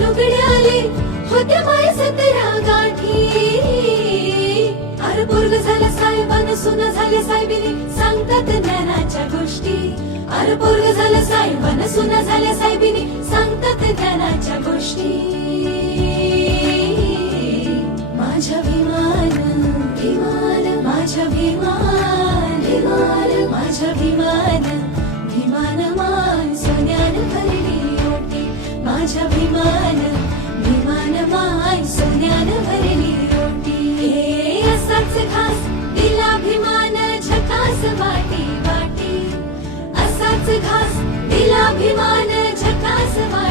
लुगडे आले होत्या माय 17 गाठी. अरे पोरग झालं साहेबान सुना झाल्या साहेबिनी सांगतात ज्ञानाच्या गोष्टी. अरे पोरग झालं साहेबान सुना झाल्या साहेबिनी सांगतात ज्ञानाच्या गोष्टी. माझ्या भीमान भीमान माझ्या भीमान भीमान माझ्या भीमान भीमान माय सोन्यान भरली ओटी. माझ्या भीमान भीमान माय सोन्यान भरली ओटी. हे असाच घास दिला भीमान झकास वाटी वाटी. असाच घास दिला भीमान झकास वाटी